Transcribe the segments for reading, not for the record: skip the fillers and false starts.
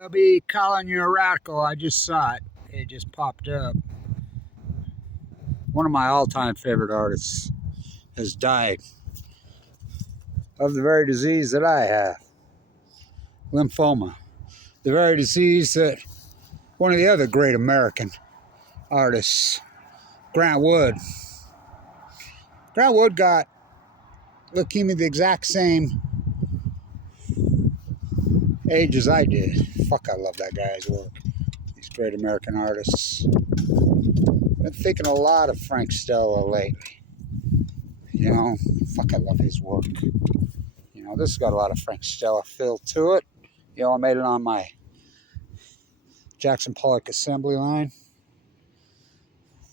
I'll be calling you a radical. I just saw it. It just popped up. One of my all-time favorite artists has died of the very disease that I have, lymphoma. The very disease that one of the other great American artists, Grant Wood. Grant Wood got leukemia the exact same age as I did. Fuck, I love that guy's work. These great American artists. Been thinking a lot of Frank Stella lately. You know, fuck, I love his work. You know, this has got a lot of Frank Stella feel to it. You know, I made it on my Jackson Pollock assembly line.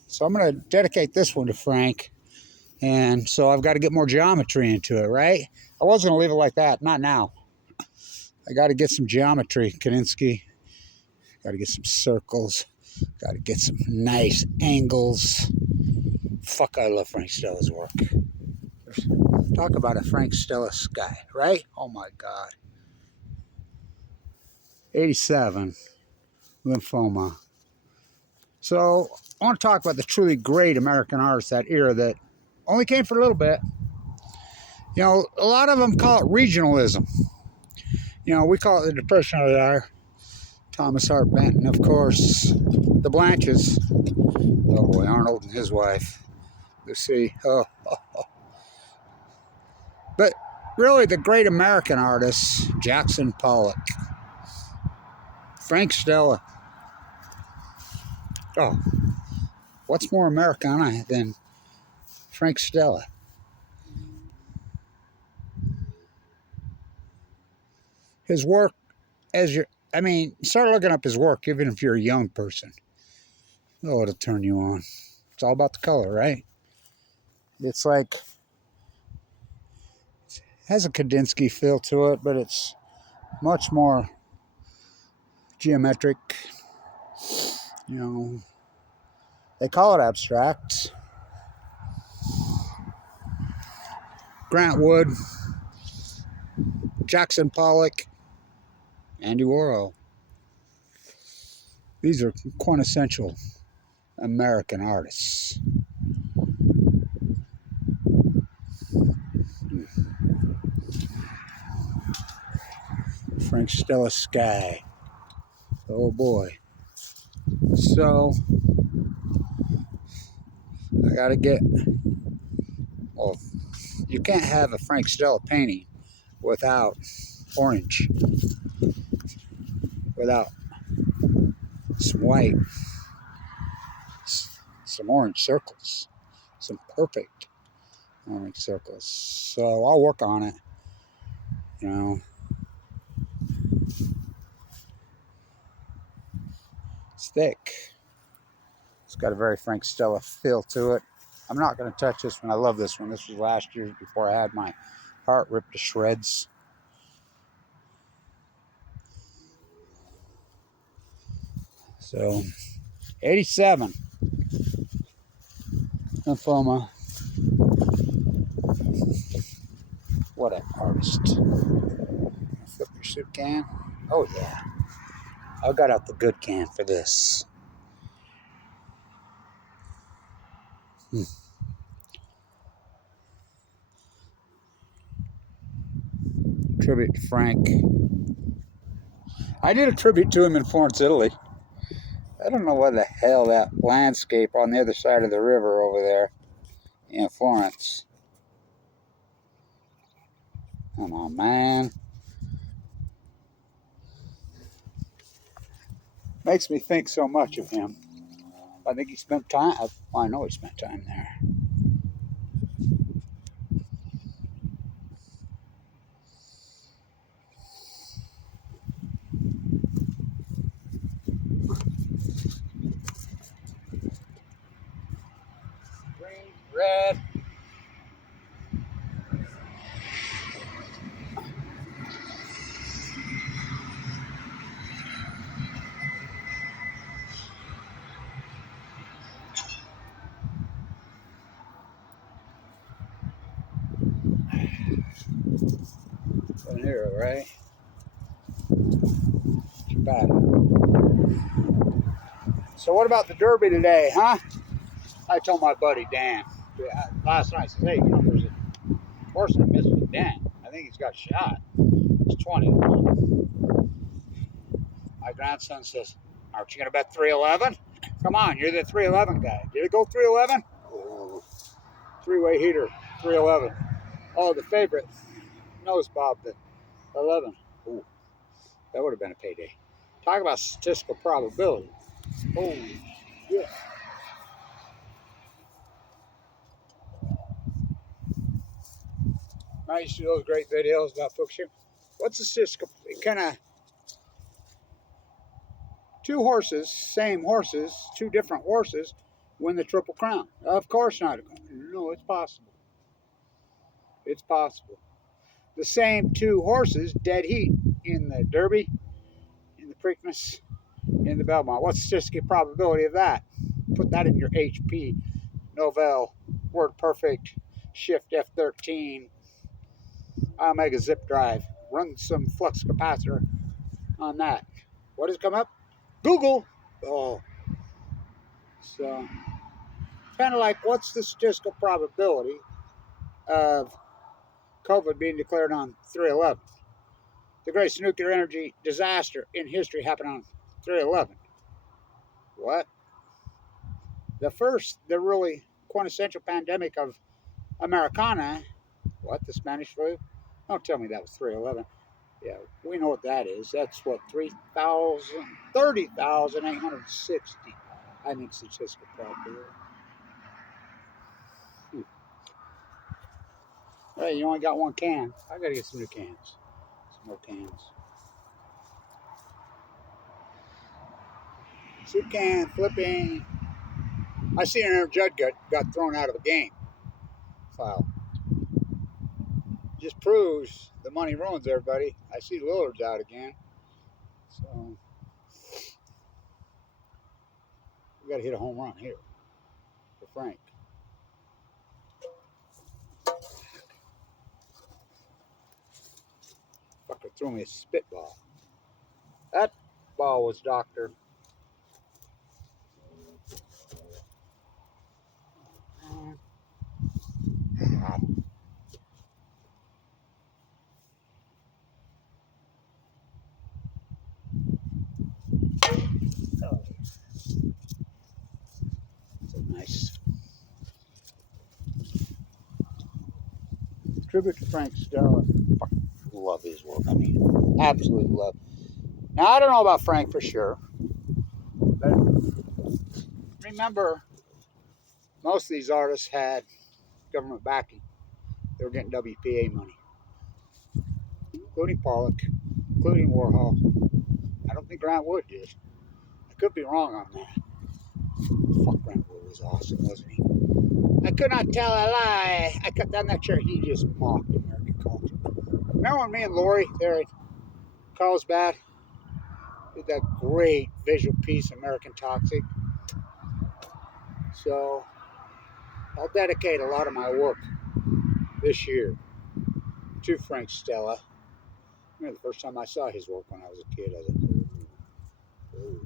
So I'm going to dedicate this one to Frank. And so I've got to get more geometry into it, right? I was going to leave it like that. Not now. I got to get some geometry, Kaninsky. Got to get some circles. Got to get some nice angles. Fuck, I love Frank Stella's work. Talk about a Frank Stella sky, right? Oh my God. 87, lymphoma. So I want to talk about the truly great American artists that era that only came for a little bit. You know, a lot of them call it regionalism. You know, we call it the Depression of the Hour. Thomas Hart Benton, of course. The Blanches. Oh boy, Arnold and his wife. Lucy. Oh. But really, the great American artists, Jackson Pollock, Frank Stella. Oh, what's more Americana than Frank Stella? His work, start looking up his work, even if you're a young person. Oh, it'll turn you on. It's all about the color, right? It's like, it has a Kandinsky feel to it, but it's much more geometric. You know, they call it abstract. Grant Wood, Jackson Pollock, Andy Warhol. These are quintessential American artists. Frank Stella Sky. Oh boy. So, I gotta get, well, you can't have a Frank Stella painting without orange, without some white, some orange circles, some perfect orange circles. So I'll work on it, you know. It's thick. It's got a very Frank Stella feel to it. I'm not going to touch this one. I love this one. This was last year before I had my heart ripped to shreds. So, 87. Lymphoma. What an artist. Flip your soup can. Oh, yeah. I got out the good can for this. Tribute to Frank. I did a tribute to him in Florence, Italy. I don't know what the hell that landscape on the other side of the river over there in Florence. Come on, man. Makes me think so much of him. I think he spent time, I know he spent time there. Green, red. An arrow, right? bad. So what about the Derby today, huh? I told my buddy Dan last night. I said, hey, you know, there's a horse I missed with Dan. I think he's got shot. It's 20 to 1. My grandson says, aren't you going to bet 311? Come on, you're the 311 guy. Did it go 311? Oh, three-way heater, 311. Oh, the favorite nose bob, the 11. Ooh, that would have been a payday. Talk about statistical probability. Holy shit. I used to do those great videos about Fuchsia. What's the statistical? Kind of two horses, same horses, two different horses win the Triple Crown. Of course not. No, it's possible. It's possible. The same two horses, dead heat in the Derby, in the Preakness, in the Belmont. What's the statistical probability of that? Put that in your HP, Novell, Word Perfect, Shift F13, Omega Zip Drive. Run some flux capacitor on that. What has come up? Google. Oh. So, kind of like, what's the statistical probability of COVID being declared on 3/11? The greatest nuclear energy disaster in history happened on 3/11. What? The really quintessential pandemic of Americana. What? The Spanish flu? Don't tell me that was 3/11. Yeah, we know what that is. That's what, 30,860. I think statistical probability. Hey, you only got one can. I gotta get some new cans. Some more cans. Soup can flipping. I see an judge got thrown out of a game file. Just proves the money ruins everybody. I see Lillard's out again. So we gotta hit a home run here for Frank. Fucker threw me a spitball. That ball was doctor. Nice. Tribute to Frank Stella. Love his work. I mean, absolutely love. Now, I don't know about Frank for sure, but remember, most of these artists had government backing. They were getting WPA money, including Pollock, including Warhol. I don't think Grant Wood did. I could be wrong on that. Fuck, Grant Wood was awesome, wasn't he? I could not tell a lie. I'm not sure he just mocked American culture. Remember when me and Lori there at Carlsbad did that great visual piece, American Toxic? So I'll dedicate a lot of my work this year to Frank Stella. I remember the first time I saw his work when I was a kid, I was like, ooh, ooh.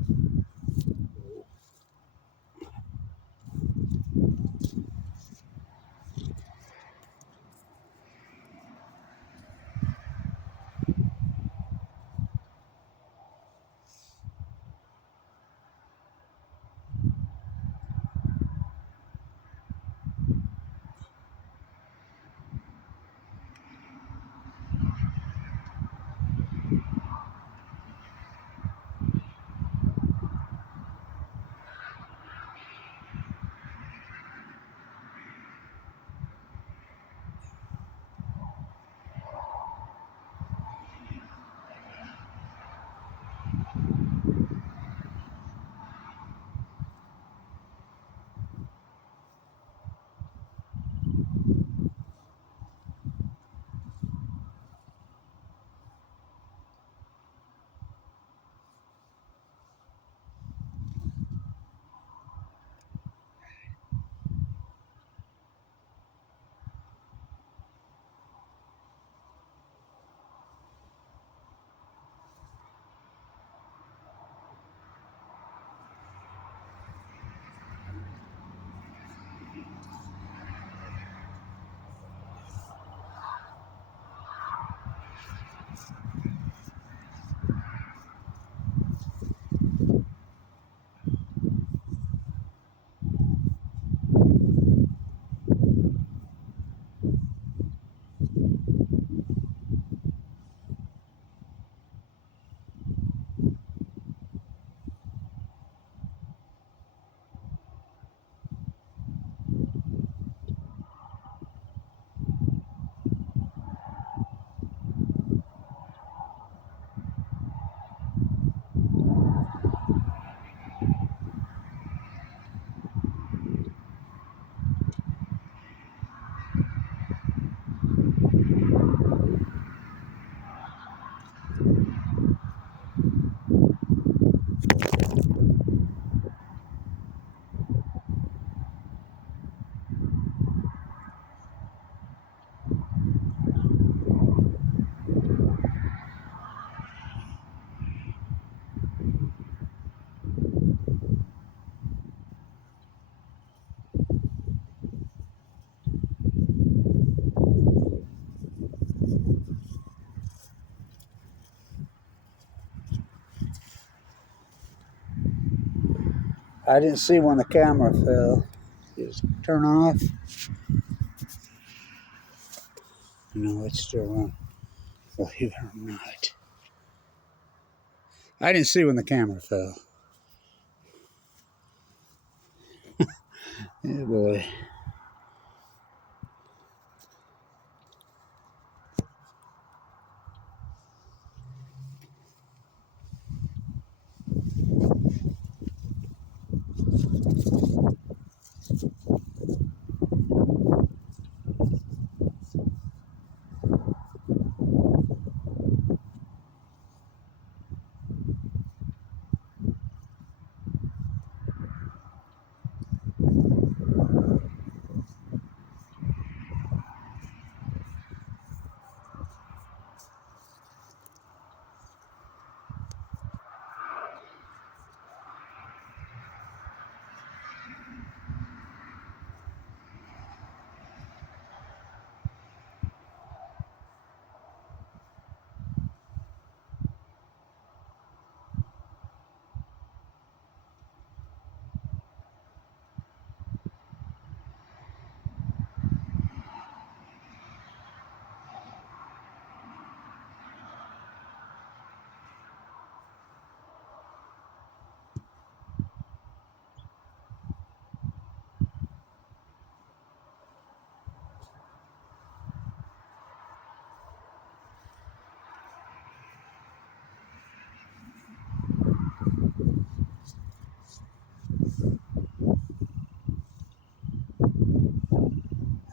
I didn't see when the camera fell. Just turn off. No, it's still on. Believe it or not. I didn't see when the camera fell. Oh boy.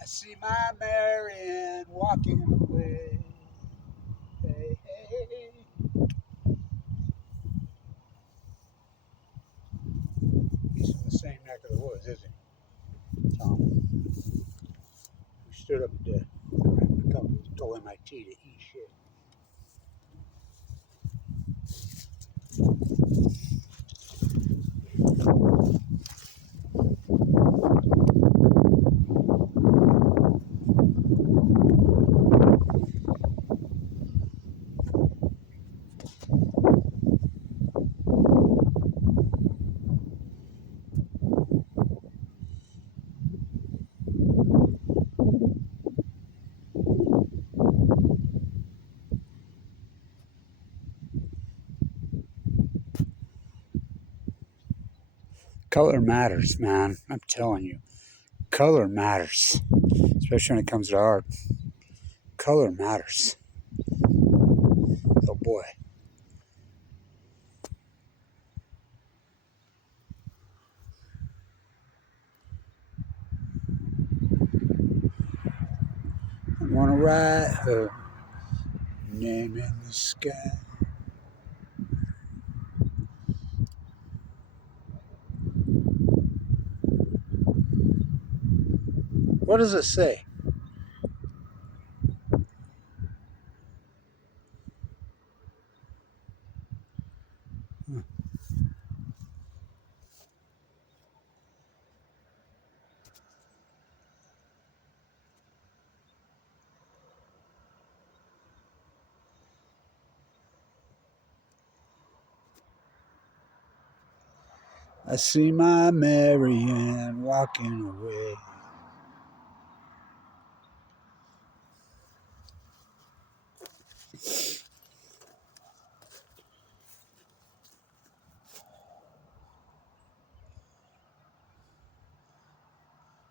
I see my Marian walking away. Hey, hey. He's from the same neck of the woods, isn't he, Tom? We stood up to a couple told MIT to eat shit. Color matters, man. I'm telling you. Color matters. Especially when it comes to art. Color matters. Oh boy. I wanna write her name in the sky. What does it say? I see my Marian walking away.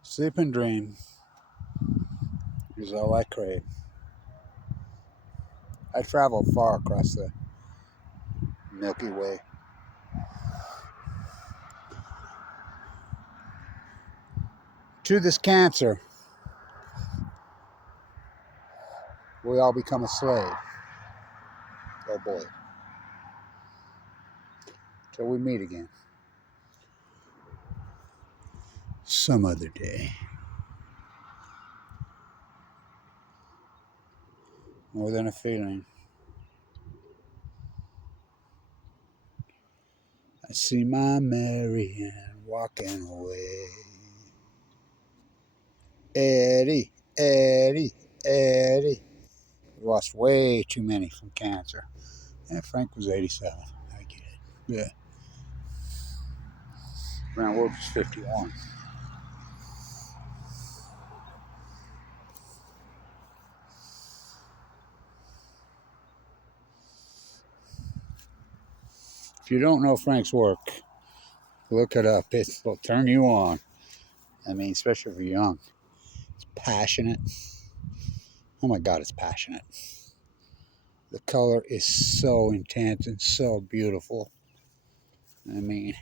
Sleep and dream is all I crave. I traveled far across the Milky Way. To this cancer, we all become a slave. Oh boy. Till we meet again. Some other day. More than a feeling. I see my Marian walking away. Eddie, Eddie, Eddie. We lost way too many from cancer. And Frank was 87. I get it. Yeah. Grant Wood was 51. If you don't know Frank's work, look it up. It'll turn you on. I mean, especially if you're young. It's passionate. Oh my God, it's passionate. The color is so intense and so beautiful. I mean,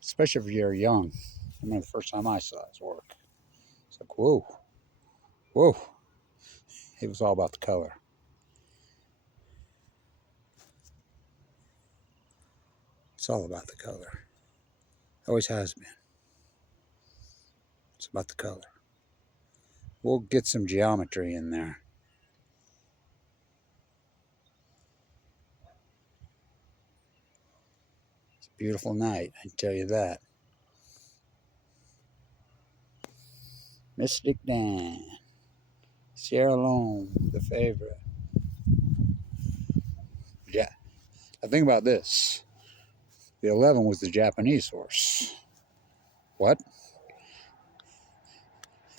especially if you're young. I remember the first time I saw his work. It's like, whoa, whoa. It was all about the color. It's all about the color. Always has been. It's about the color. We'll get some geometry in there. It's a beautiful night, I can tell you that. Mystic Dan. Sierra Leone, the favorite. Yeah. I think about this. The 11 was the Japanese horse. What?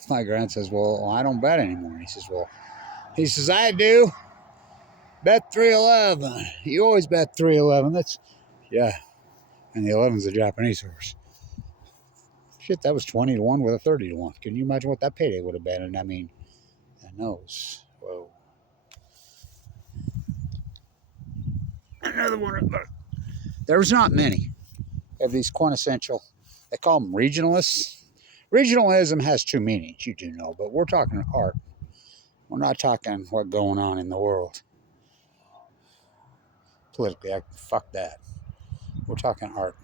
My grand says, well, I don't bet anymore. He says, I do. Bet 311. You always bet 311. Yeah. And the 11's a Japanese horse. Shit, that was 20 to 1 with a 30 to 1. Can you imagine what that payday would have been? And I mean, that nose. Whoa. Another one. Look. There's not many of these quintessential, they call them regionalists. Regionalism has two meanings, you do know, but we're talking art. We're not talking what's going on in the world. Politically, fuck that. We're talking art.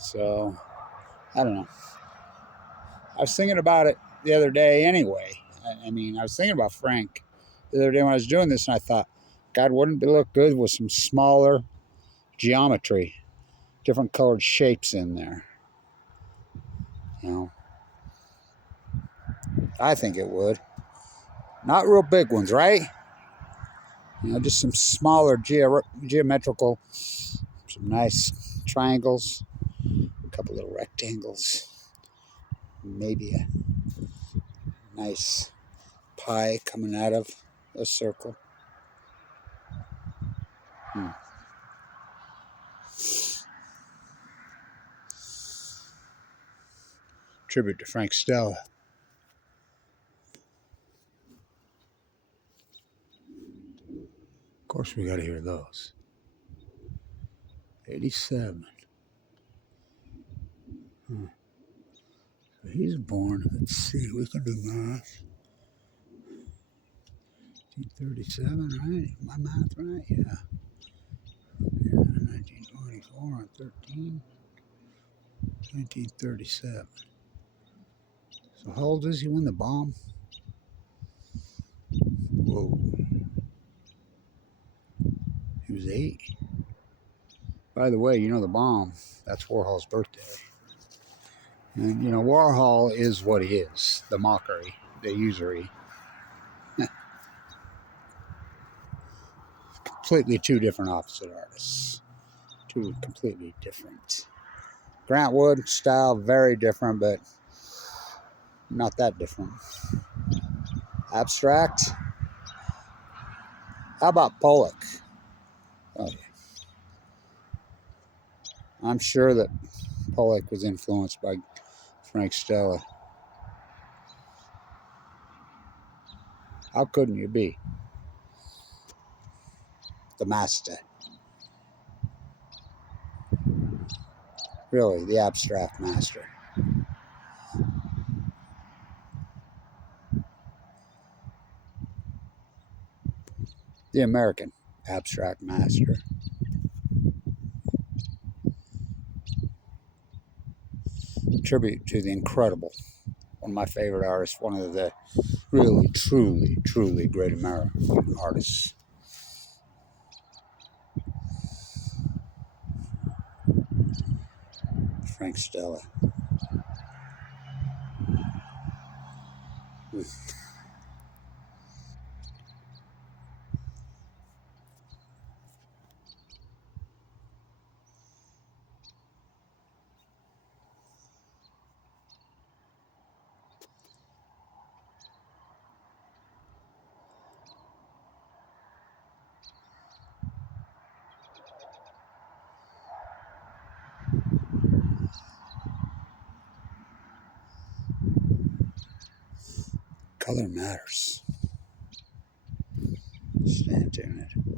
So, I don't know. I was thinking about it the other day anyway. I mean, I was thinking about Frank the other day when I was doing this, and I thought, God, wouldn't it look good with some smaller geometry, different colored shapes in there? You know, I think it would. Not real big ones, right? You know, just some smaller geometrical, some nice triangles, a couple little rectangles, maybe a nice pie coming out of a circle. Tribute to Frank Stella. Of course, we got to hear those. 87. So he's born, let's see, we can do math. 1937, right? My math right? Yeah. 1924 on 13. 1937. So how old is he when the bomb? Whoa. He was 8. By the way, you know the bomb, that's Warhol's birthday. And, you know, Warhol is what he is. The mockery, the usury. Completely two different opposite artists. Two completely different. Grant Wood style, very different, but not that different. Abstract. How about Pollock? Oh, yeah. I'm sure that Pollock was influenced by Frank Stella. How couldn't you be? The master. Really, the abstract master. The American abstract master. Tribute to the incredible, one of my favorite artists, one of the really, truly, truly great American artists. Frank Stella. Color matters. Stand in it.